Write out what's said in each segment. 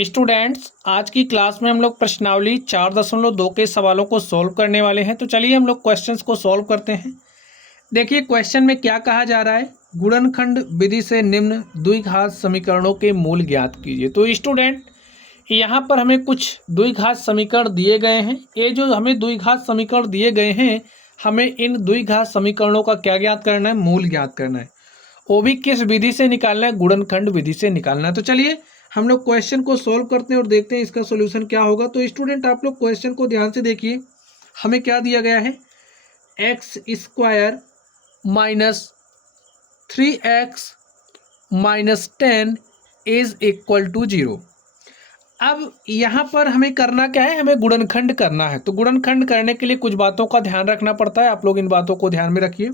Students, आज की class में हम लोग प्रश्नावली 4.2 के सवालों को सॉल्व करने वाले हैं। तो चलिए हम लोग क्वेश्चंस को सॉल्व करते हैं। देखिए क्वेश्चन में क्या कहा जा रहा है, गुणनखंड विधि से निम्न द्विघात समीकरणों के मूल ज्ञात कीजिए। तो स्टूडेंट, यहाँ पर हमें कुछ द्विघात समीकरण दिए गए हैं। ये जो हमें द्विघात समीकरण दिए गए हैं, हमें इन द्विघात समीकरणों का क्या ज्ञात करना है, मूल ज्ञात करना है। वो भी किस विधि से निकालना है, गुणनखंड विधि से निकालना है। तो चलिए हम लोग क्वेश्चन को सॉल्व करते हैं और देखते हैं इसका सॉल्यूशन क्या होगा। तो स्टूडेंट, आप लोग क्वेश्चन को ध्यान से देखिए। हमें क्या दिया गया है, x square minus 3x minus 10 is equal to 0। अब यहाँ पर हमें करना क्या है, हमें गुणनखंड करना है। तो गुणनखंड करने के लिए कुछ बातों का ध्यान रखना पड़ता है, आप लोग इन बातों को ध्यान में रखिए।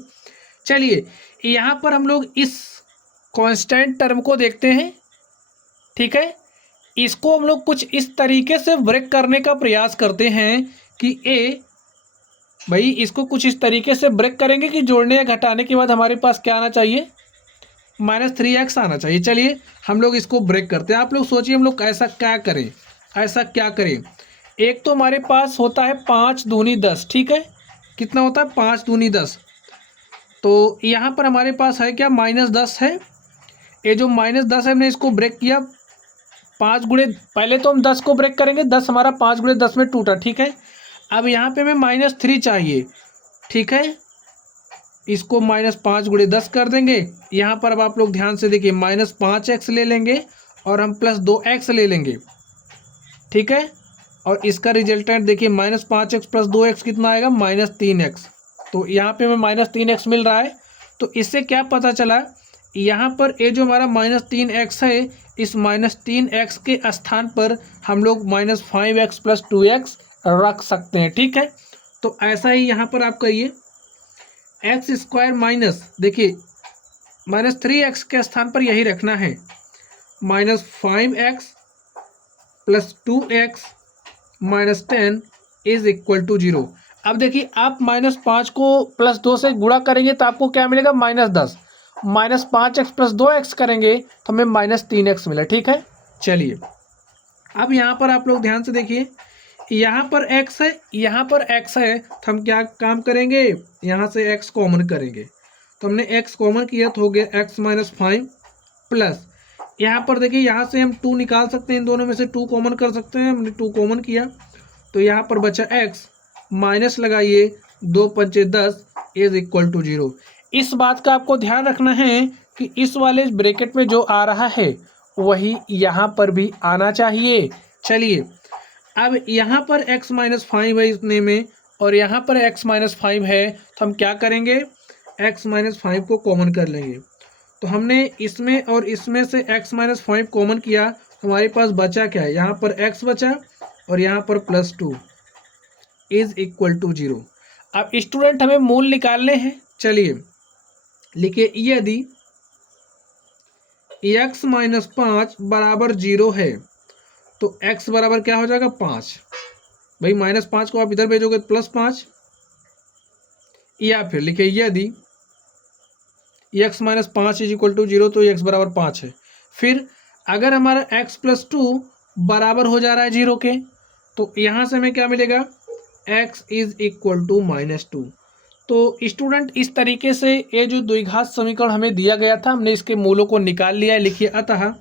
चलिए यहाँ पर हम लोग इस कांस्टेंट टर्म को देखते हैं, ठीक है। इसको हम लोग कुछ इस तरीके से ब्रेक करने का प्रयास करते हैं कि इसको कुछ इस तरीके से ब्रेक करेंगे कि जोड़ने या घटाने के बाद हमारे पास क्या आना चाहिए, -3x आना चाहिए। चलिए हम लोग इसको ब्रेक करते हैं। आप लोग सोचिए हम लोग ऐसा क्या करें। एक तो हमारे पास होता है 5 दूनी 10, ठीक है। कितना होता है, 5 दूनी 10। तो यहाँ पर हमारे पास है क्या, -10 है। ये जो -10 है, हमने इसको ब्रेक किया 5 गुणे, पहले तो हम 10 को ब्रेक करेंगे, 10 हमारा 5 गुणे 10 में टूटा, ठीक है। अब यहाँ पे हमें -3 चाहिए, ठीक है। इसको -5 गुणे 10 कर देंगे। यहाँ पर अब आप लोग ध्यान से देखिए, -5x ले लेंगे और हम +2x ले लेंगे, ठीक है। और इसका रिजल्टेंट देखिए, -5x + 2x कितना आएगा, -3x। तो यहाँ पे हमें -3x मिल रहा है। तो इससे क्या पता चला, यहाँ पर ये जो हमारा -3x है, इस -3x के स्थान पर हम लोग -5x + 2x रख सकते हैं, ठीक है। तो ऐसा ही यहाँ पर आप करिए, एक्स स्क्वायर माइनस, देखिए -3x के स्थान पर यही रखना है, -5x + 2x - 10 is equal to 0। अब देखिए, आप -5 को +2 से गुणा करेंगे तो आपको क्या मिलेगा, -10। -5x + 2x करेंगे तो हमें -3x मिला, ठीक है। चलिए अब यहाँ पर आप लोग ध्यान से देखिए, यहाँ पर x है, यहाँ पर x है, तो हम क्या काम करेंगे, यहाँ से x कॉमन करेंगे। तो हमने x कॉमन किया तो हो गया x - 5 प्लस, यहाँ पर देखिए, यहाँ से हम 2 निकाल सकते हैं, इन दोनों में से 2 कॉमन कर सकते हैं। हमने 2 कॉमन किया तो यहाँ पर बचा x, माइनस लगाइए, 2 × 5 = 10 इज इक्वल टू 0। इस बात का आपको ध्यान रखना है कि इस वाले ब्रैकेट में जो आ रहा है वही यहाँ पर भी आना चाहिए। चलिए अब यहाँ पर x - 5 है इतने में, और यहाँ पर x - 5 है, तो हम क्या करेंगे, x - 5 को कॉमन कर लेंगे। तो हमने इसमें और इसमें से x - 5 कॉमन किया, हमारे पास बचा क्या है, यहाँ पर x बचा और यहाँ पर +2 इज इक्वल टू 0। अब स्टूडेंट, हमें मूल निकालने हैं। चलिए लिखिए, यदि x - 5 बराबर 0 है तो x बराबर क्या हो जाएगा, 5। भाई -5 को आप इधर भेजोगे तो +5, या फिर लिखिए, यदि x - 5 इज इक्वल टू 0 तो x बराबर 5 है। फिर अगर हमारा x + 2 बराबर हो जा रहा है 0 के, तो यहाँ से हमें क्या मिलेगा, x इज इक्वल टू -2। तो स्टूडेंट, इस तरीके से ये जो द्विघात समीकरण हमें दिया गया था, हमने इसके मूलों को निकाल लिया है। लिखिए, अतः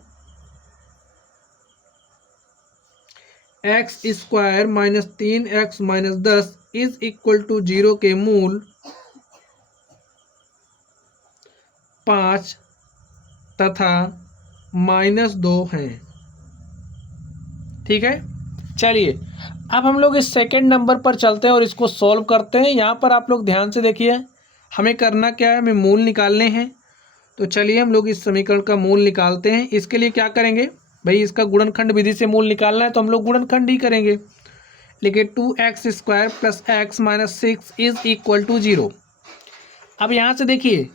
x square -3x - 10 is equal to 0 के मूल 5 तथा -2 हैं, ठीक है। चलिए अब हम लोग इस सेकंड नंबर पर चलते हैं और इसको सॉल्व करते हैं। यहाँ पर आप लोग ध्यान से देखिए, हमें करना क्या है, हमें मूल निकालने हैं। तो चलिए हम लोग इस समीकरण का मूल निकालते हैं। इसके लिए क्या करेंगे, भाई इसका गुणनखंड विधि से मूल निकालना है तो हम लोग गुणनखंड ही करेंगे। लिखिए, 2x square + x - 6 is equal to 0। अब यहाँ से देखिए,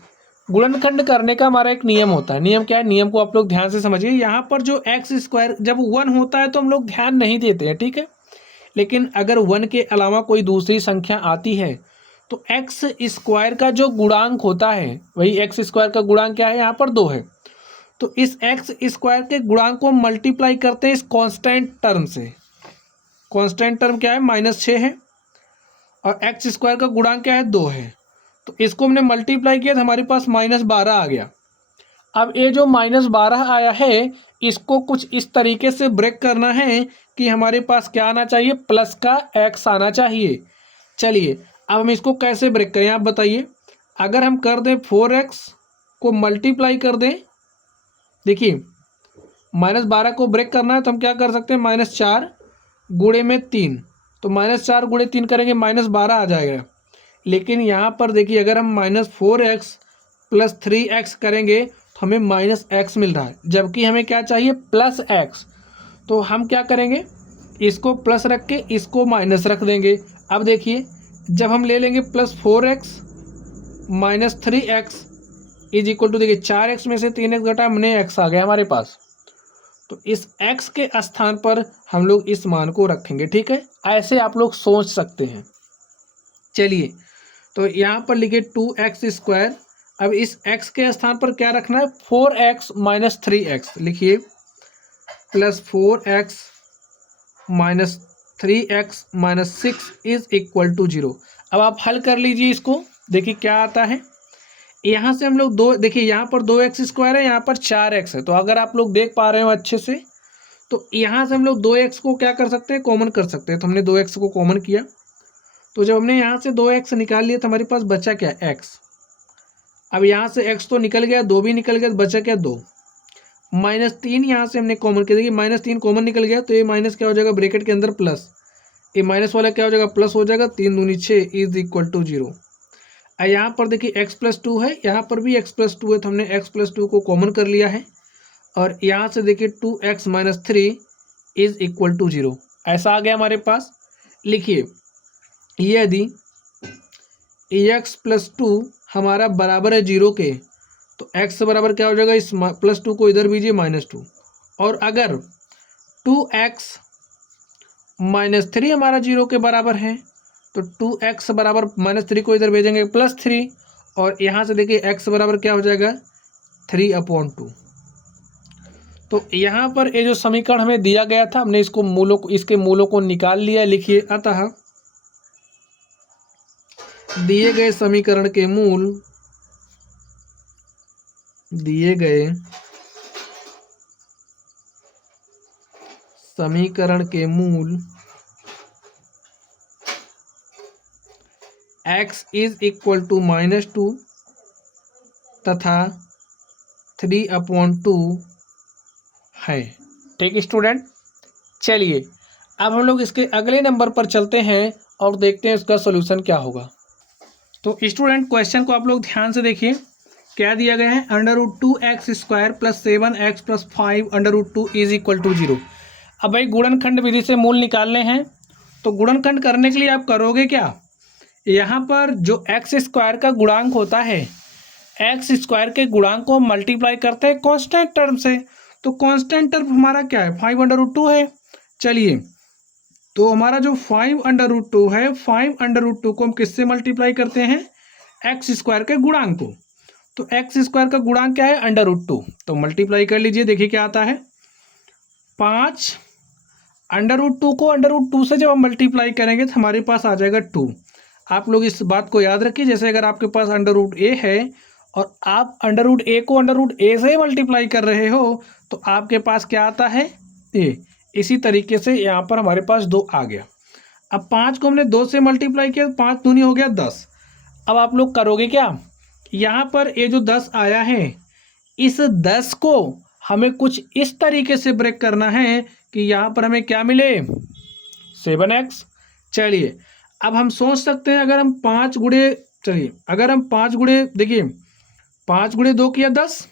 गुणनखंड करने का हमारा एक नियम होता है। नियम क्या है, नियम को आप लोग ध्यान से समझिए। यहाँ पर जो x स्क्वायर जब 1 होता है तो हम लोग ध्यान नहीं देते हैं, ठीक है। लेकिन अगर 1 के अलावा कोई दूसरी संख्या आती है तो x स्क्वायर का जो गुणांक होता है, वही x स्क्वायर का गुणांक क्या है, यहाँ पर 2 है। तो इस एक्स स्क्वायर के गुणांक को हम मल्टीप्लाई करते हैं इस कांस्टेंट टर्म से। कांस्टेंट टर्म क्या है, -6 है, और एक्स स्क्वायर का गुणांक क्या है, 2 है। तो इसको हमने मल्टीप्लाई किया तो हमारे पास -12 आ गया। अब ये जो -12 आया है, इसको कुछ इस तरीके से ब्रेक करना है कि हमारे पास क्या आना चाहिए, प्लस का एक्स आना चाहिए। चलिए अब हम इसको कैसे ब्रेक करें आप बताइए। अगर हम कर दें 4x को मल्टीप्लाई कर दें, देखिए -12 को ब्रेक करना है तो हम क्या कर सकते हैं, -4 गुणे में 3, तो -4 गुणे 3 करेंगे -12 आ जाएगा। लेकिन यहाँ पर देखिए अगर हम -4x + 3x करेंगे तो हमें -x मिल रहा है, जबकि हमें क्या चाहिए, +x। तो हम क्या करेंगे, इसको प्लस रख के इसको माइनस रख देंगे। अब देखिए जब हम ले लेंगे +4x - 3x = देखिए 4x में से 3x घटा हमने x आ गया हमारे पास। तो इस x के स्थान पर हम लोग इस मान को रखेंगे, ठीक है। ऐसे आप लोग सोच सकते हैं। चलिए तो यहाँ पर लिखे 2x²। अब इस x के स्थान पर क्या रखना है, 4x - 3x लिखिए, +4x - 3x - 6 = 0। अब आप हल कर लीजिए इसको, देखिए क्या आता है। यहाँ से हम लोग दो, देखिए यहाँ पर 2x² है, यहाँ पर 4x है। तो अगर आप लोग देख पा रहे हो अच्छे से, तो यहाँ से हम लोग 2x को क्या कर सकते हैं, कॉमन कर सकते हैं। तो हमने 2x को कॉमन किया, तो जब हमने यहाँ से 2x निकाल लिया तो हमारे पास बचा क्या, x। अब यहाँ से x तो निकल गया, 2 भी निकल गया, तो बचा क्या, 2। -3 यहाँ से हमने कॉमन किया, देखिए -3 कॉमन निकल गया, तो ये माइनस क्या हो जाएगा, ब्रैकेट के अंदर प्लस, ये माइनस वाला क्या हो जाएगा, प्लस हो जाएगा। 3 दूनी 6 = 0। यहाँ पर देखिए x + 2 है, यहाँ पर भी x + 2 है, तो हमने x + 2 को कॉमन कर लिया है। और यहाँ से देखिए 2x - 3 = 0, ऐसा आ गया हमारे पास। लिखिए यदि x + 2 हमारा बराबर है 0 के, तो x बराबर क्या हो जाएगा, इस +2 को इधर भेजिए -2। और अगर 2x - 3 हमारा 0 के बराबर है, तो 2x बराबर -3 को इधर भेजेंगे +3, और यहाँ से देखिए x बराबर क्या हो जाएगा, 3/2। तो यहाँ पर ये जो समीकरण हमें दिया गया था, हमने इसके मूलों को निकाल लिया। लिखिए अतः दिए गए समीकरण के मूल, दिए गए समीकरण के मूल x = -2 तथा 3/2 है। ठीक स्टूडेंट, चलिए अब हम लोग इसके अगले नंबर पर चलते हैं और देखते हैं इसका सॉल्यूशन क्या होगा। तो स्टूडेंट क्वेश्चन को आप लोग ध्यान से देखिए, क्या दिया गया है, √2x² + 7x + 5 √2 = 0। अब भाई गुणनखंड विधि से मूल निकालने हैं, तो गुणनखंड करने के लिए आप करोगे क्या, यहाँ पर जो x² का गुणांक होता है, x² के गुणांक को मल्टीप्लाई करते हैं कांस्टेंट टर्म से। तो कांस्टेंट टर्म हमारा क्या है, 5√2 है। चलिए तो हमारा जो 5√2 है, 5√2 को हम किससे मल्टीप्लाई करते हैं, x² के गुणांक को। तो x² का गुणांक क्या है, √2, तो मल्टीप्लाई कर लीजिए, देखिए क्या आता है, 5 √2 को √2 से जब हम मल्टीप्लाई करेंगे तो हमारे पास आ जाएगा 2। आप लोग इस बात को याद रखिए, जैसे अगर आपके पास √a है और आप √a को √a से मल्टीप्लाई कर रहे हो, तो आपके पास क्या आता है, a। इसी तरीके से यहाँ पर हमारे पास 2 आ गया। अब 5 को हमने 2 से मल्टीप्लाई किया, 5 दूनी हो गया 10। अब आप लोग करोगे क्या, यहाँ पर ये जो 10 आया है, इस 10 को हमें कुछ इस तरीके से ब्रेक करना है कि यहाँ पर हमें क्या मिले, 7x। चलिए अब हम सोच सकते हैं, अगर हम 5 गुणे, चलिए अगर हम 5 गुणे, देखिए 5 गुणे 2 किया 10।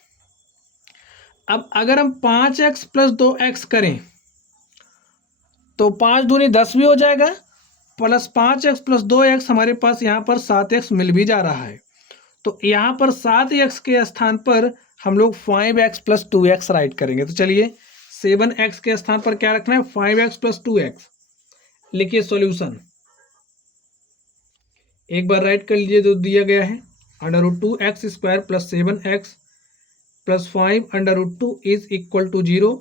अब अगर हम 5x + 2x करें, तो 5 दूनी 10 भी हो जाएगा, प्लस 5x + 2x हमारे पास यहाँ पर 7x मिल भी जा रहा है। तो यहाँ पर 7x के स्थान पर हम लोग 5x + 2x राइट करेंगे। तो चलिए 7x के स्थान पर क्या रखना है, 5x + 2x। लिखिए सॉल्यूशन, एक बार राइट कर लीजिए, जो दिया गया है √2x² + 7x plus 5 under root 2 is equal to 0।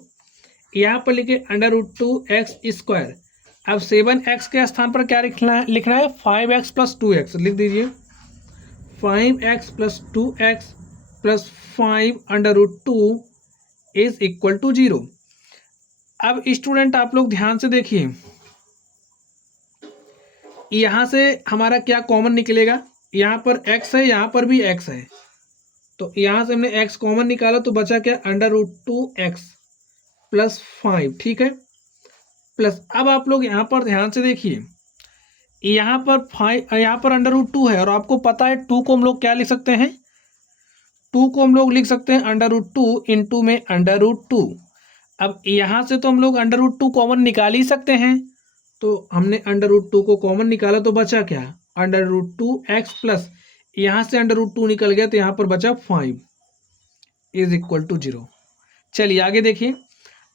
यहाँ पर लिखे अंडर रूट 2x²। अब 7x के स्थान पर क्या लिखना है 5x प्लस 2x लिख दीजिए। 5x plus 2x plus 5 under root 2 is equal to 0। अब स्टूडेंट आप लोग ध्यान से देखिए, यहाँ से हमारा क्या कॉमन निकलेगा, यहाँ पर x है, यहाँ पर भी x है, तो यहाँ से हमने x कॉमन निकाला तो बचा क्या अंडर रूट 2x प्लस 5, ठीक है। प्लस अब आप लोग यहाँ पर ध्यान से देखिए, यहाँ पर 5, यहाँ पर अंडर रूट 2 है और आपको पता है 2 को हम लोग क्या लिख सकते हैं, 2 को हम लोग लिख सकते हैं अंडर रूट 2 इंटू में अंडर रूट 2। अब यहाँ से तो हम लोग अंडर रूट 2 कॉमन निकाल ही सकते हैं, तो हमने अंडर रूट 2 को कॉमन निकाला तो बचा क्या अंडर रूट 2x प्लस यहाँ से अंडर रूट 2 निकल गया तो यहाँ पर बचा 5 इज इक्वल टू 0। चलिए आगे देखिए,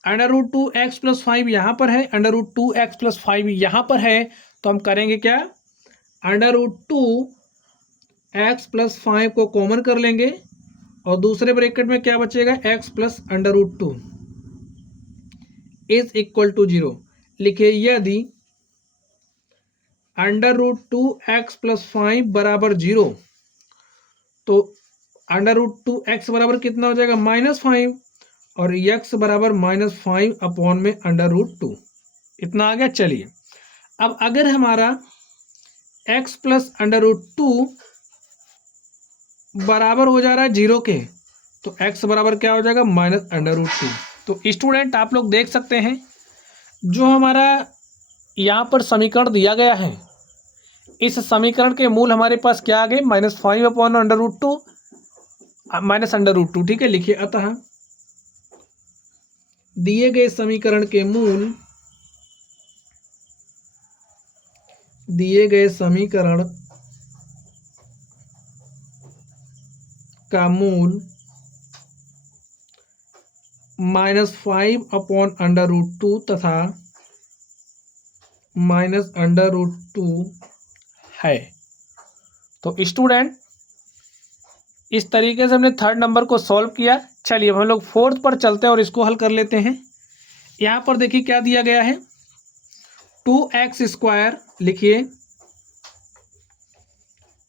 अंडर रूट 2x प्लस 5 यहाँ पर है, अंडर रूट 2x प्लस 5 यहाँ पर है, तो हम करेंगे क्या अंडर रूट 2x प्लस 5 को कॉमन कर लेंगे और दूसरे ब्रैकेट में क्या बचेगा x plus under root 2 is equal to 0। लिखिए यदि अंडर रूट 2x प्लस 5 बराबर 0 तो अंडर रूट 2x बराबर कितना हो जाएगा -5 और x बराबर -5 अपॉन में अंडर रूट 2, इतना आ गया। चलिए अब अगर हमारा x प्लस अंडर रूट 2 बराबर हो जा रहा है 0 के, तो x बराबर क्या हो जाएगा माइनस अंडर रूट 2। तो स्टूडेंट आप लोग देख सकते हैं जो हमारा यहाँ पर समीकरण दिया गया है, इस समीकरण के मूल हमारे पास क्या आ गए -5 upon under root 2 minus under root 2, ठीक है। लिखिए अतः दिए गए समीकरण के मूल, दिए गए समीकरण का मूल -5 अपॉन अंडर रूट 2 तथा माइनस अंडर रूट 2 है। तो स्टूडेंट इस तरीके से हमने थर्ड नंबर को सॉल्व किया। चलिए अब हम लोग फोर्थ पर चलते हैं और इसको हल कर लेते हैं। यहाँ पर देखिए क्या दिया गया है 2x², लिखिए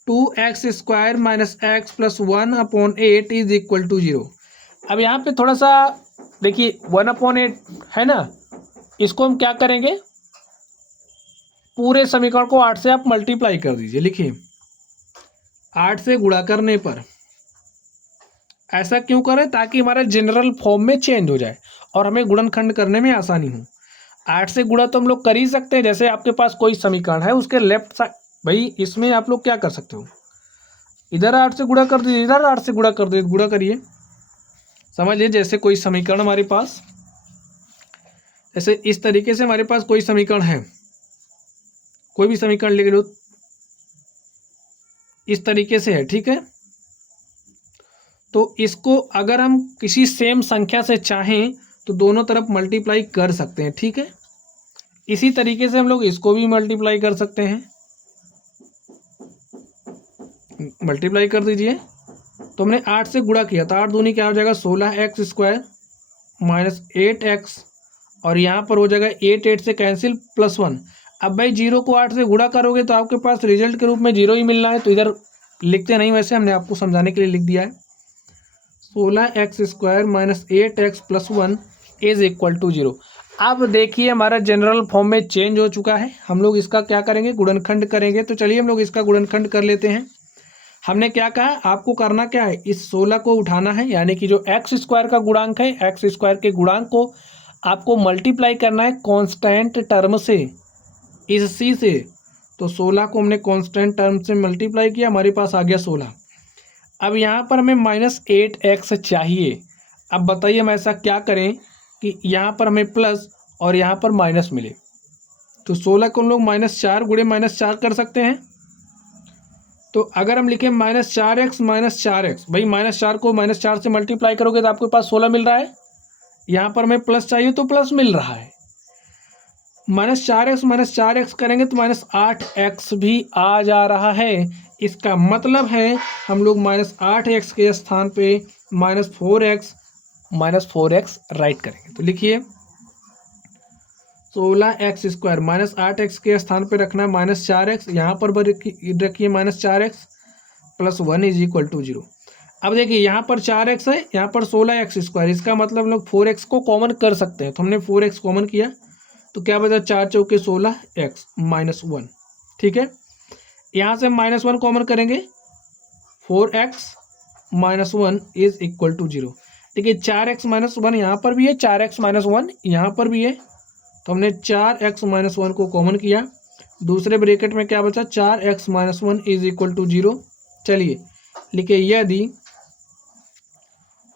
2x² minus x plus 1 upon 8 is equal to 0। अब यहाँ पे थोड़ा सा देखिए 1/8 है ना, इसको हम क्या करेंगे पूरे समीकरण को 8 से आप मल्टीप्लाई कर दीजिए। लिखिए 8 से गुणा करने पर, ऐसा क्यों करें ताकि हमारा जनरल फॉर्म में चेंज हो जाए और हमें गुणनखंड करने में आसानी हो। 8 से गुणा तो हम लोग कर ही सकते हैं, जैसे आपके पास कोई समीकरण है उसके लेफ्ट साइड, भाई इसमें आप लोग क्या कर सकते हो इधर 8 से गुणा कर दीजिए, इधर 8 से गुणा कर दीजिए, गुणा करिए। समझ लीजिए जैसे कोई समीकरण हमारे पास, जैसे इस तरीके से हमारे पास कोई समीकरण है, कोई भी समीकरण लिख लो इस तरीके से है, ठीक है। तो इसको अगर हम किसी सेम संख्या से चाहें तो दोनों तरफ मल्टीप्लाई कर सकते हैं, ठीक है। इसी तरीके से हम लोग इसको भी मल्टीप्लाई कर सकते हैं, मल्टीप्लाई कर दीजिए। तो हमने 8 से गुणा किया तो 8 दूनी क्या हो जाएगा 16x² माइनस 8x और यहाँ पर हो जाएगा 8 से कैंसिल प्लस 1। अब भाई 0 को 8 से गुणा करोगे तो आपके पास रिजल्ट के रूप में 0 ही मिलना है, तो इधर लिखते नहीं, वैसे हमने आपको समझाने के लिए लिख दिया है। 16x² minus 8x plus 1 is equal to 0। अब देखिए हमारा जनरल फॉर्म में चेंज हो चुका है, हम लोग इसका क्या करेंगे गुणनखंड करेंगे। तो चलिए हम लोग इसका गुणनखंड कर लेते हैं। हमने क्या कहा आपको करना क्या है, इस 16 को उठाना है, यानी कि जो x² का गुणांक है x² के गुणांक को आपको मल्टीप्लाई करना है कांस्टेंट टर्म से, इस c से। तो 16 को हमने कांस्टेंट टर्म से मल्टीप्लाई किया, हमारे पास आ गया 16। अब यहाँ पर हमें -8x चाहिए। अब बताइए हम ऐसा क्या करें कि यहाँ पर हमें प्लस और यहाँ पर माइनस मिले। तो 16 को हम लोग -4 गुणे -4 कर सकते हैं। तो अगर हम लिखें -4x माइनस 4x, भाई -4 को -4 से मल्टीप्लाई करोगे तो आपके पास 16 मिल रहा है, यहाँ पर हमें प्लस चाहिए तो प्लस मिल रहा है। -4x माइनस 4x करेंगे तो -8x भी आ जा रहा है, इसका मतलब है हम लोग -8x के स्थान पे -4x राइट करेंगे। तो लिखिए 16x² -8x के स्थान पे रखना है -4x, यहाँ पर रखिए -4x + 1 = 0। अब देखिए यहाँ पर 4x है, यहाँ पर 16x², इसका मतलब हम लोग 4x को कॉमन कर सकते हैं। तो हमने 4x कॉमन किया तो क्या बचा, 4 चौके 16x -1। ठीक है, यहाँ से हम -1 कॉमन करेंगे, 4x -1 = 0। देखिए 4x -1 यहाँ पर भी है, 4x -1 यहाँ पर भी है, तो हमने 4x -1 को कॉमन किया। दूसरे ब्रैकेट में क्या बचा, 4x -1 = 0। चलिए लिखिए यदि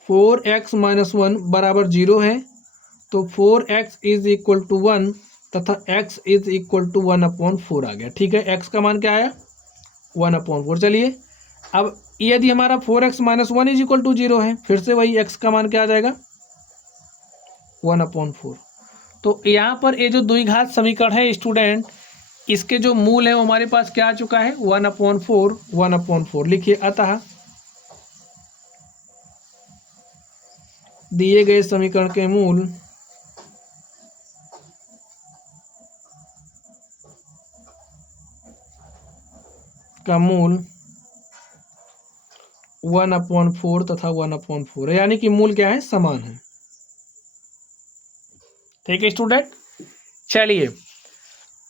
4x -1 बराबर 0 है तो 4x = 1 तथा x = 1/4 आ गया। ठीक है, x का मान क्या आया, 1/4। चलिए अब यदि हमारा 4x -1 = 0 है, फिर से वही x का मान क्या आ जाएगा, 1/4। तो यहाँ पर ये जो द्विघात समीकरण है स्टूडेंट, इसके जो मूल है वो हमारे पास क्या आ चुका है, 1/4। लिखिए अतः दिए गए समीकरण के मूल का मूल 1/4 तथा 1/4 है, यानी कि मूल क्या है, समान है। ठीक है स्टूडेंट, चलिए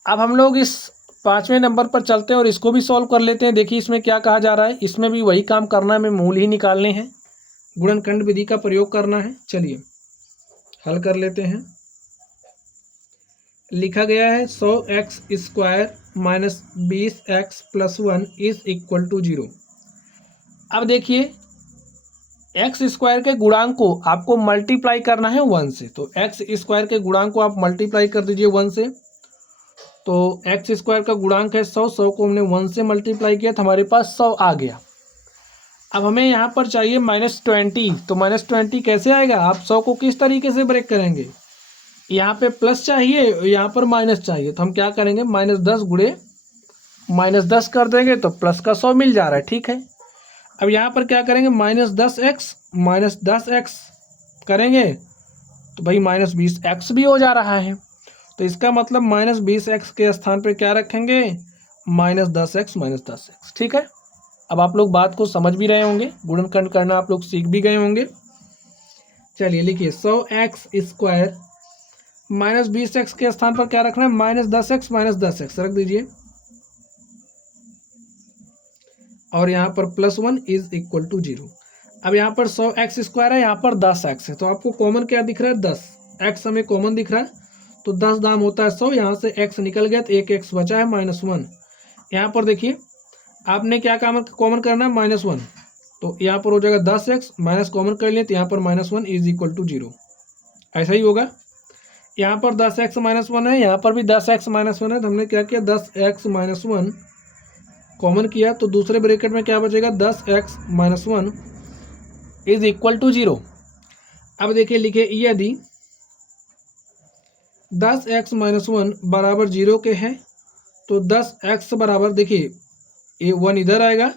अब हम लोग इस 5वें नंबर पर चलते हैं और इसको भी सॉल्व कर लेते हैं। देखिए इसमें क्या कहा जा रहा है, इसमें भी वही काम करना है, हमें मूल ही निकालने हैं, गुणनखंड विधि का प्रयोग करना है। चलिए हल कर लेते हैं। लिखा गया है 100x² - 20x + 1 = 0। अब देखिए x² के गुणांक को आपको मल्टीप्लाई करना है 1 से, तो x² के गुणांक को आप मल्टीप्लाई कर दीजिए 1 से। तो x² का गुणांक है 100, 100 को हमने 1 से मल्टीप्लाई किया तो हमारे पास 100 आ गया। अब हमें यहाँ पर चाहिए -20, तो -20 कैसे आएगा, आप 100 को किस तरीके से ब्रेक करेंगे, यहाँ पे प्लस चाहिए, यहाँ पर माइनस चाहिए, तो हम क्या करेंगे, -10 गुणे -10 कर देंगे तो प्लस का 100 मिल जा रहा है। ठीक है, अब यहाँ पर क्या करेंगे, -10x करेंगे तो भाई -20x भी हो जा रहा है, तो इसका मतलब -20x के स्थान पे क्या रखेंगे, -10x। ठीक है, अब आप लोग बात को समझ भी रहे होंगे, गुणनखंड करना आप लोग सीख भी गए होंगे। चलिए लिखिए 100x² -20x के स्थान पर क्या रखना है, -10x रख दीजिए, और यहाँ पर +1 = 0। अब यहाँ पर 100x² है, यहाँ पर 10x है, तो आपको कॉमन क्या दिख रहा है, 10 x हमें कॉमन दिख रहा है, तो 10 दाम होता है 100, यहाँ से x निकल गया तो एक x बचा है -1। यहाँ पर देखिए आपने क्या कॉमन करना है, -1, तो यहाँ पर हो जाएगा 10x, माइनस कॉमन कर लिए तो यहाँ पर -1 = 0, ऐसा ही होगा। यहाँ पर 10x -1 है, यहाँ पर भी 10x -1 है, तो हमने क्या किया, 10x -1 कॉमन किया, तो दूसरे ब्रैकेट में क्या बचेगा, 10x -1 = 0। अब देखिए लिखिए यदि 10x -1 बराबर 0 के है तो 10x बराबर, देखिए ये 1 इधर आएगा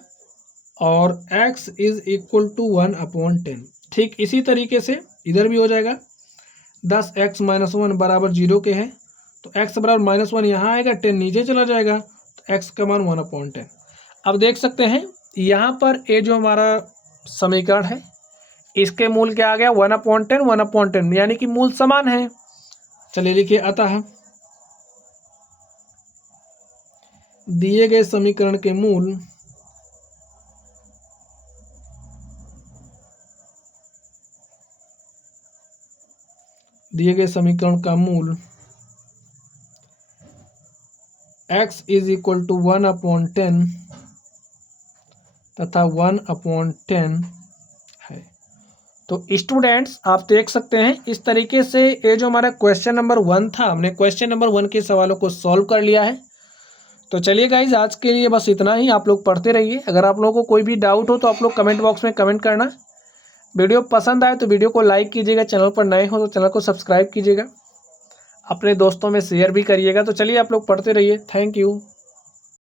और x = 1/10। ठीक इसी तरीके से इधर भी हो जाएगा, 10x -1 बराबर 0 के है तो x बराबर -1 यहाँ आएगा, 10 नीचे चला जाएगा, तो x का मान 1/10। अब देख सकते हैं यहाँ पर ये जो हमारा समीकरण है इसके मूल क्या आ गया, 1/10, यानी कि मूल समान है। चलिए लिखिए अतः दिए गए समीकरण के मूल का मूल x = 1/10 तथा 1/10 है। तो स्टूडेंट्स आप देख सकते हैं इस तरीके से ये जो हमारा क्वेश्चन नंबर 1 था, हमने क्वेश्चन नंबर 1 के सवालों को सॉल्व कर लिया है। तो चलिए गाइज आज के लिए बस इतना ही, आप लोग पढ़ते रहिए। अगर आप लोगों को कोई भी डाउट हो तो आप लोग कमेंट बॉक्स में कमेंट करना। वीडियो पसंद आए तो वीडियो को लाइक कीजिएगा, चैनल पर नए हो तो चैनल को सब्सक्राइब कीजिएगा, अपने दोस्तों में शेयर भी करिएगा। तो चलिए आप लोग पढ़ते रहिए, थैंक यू।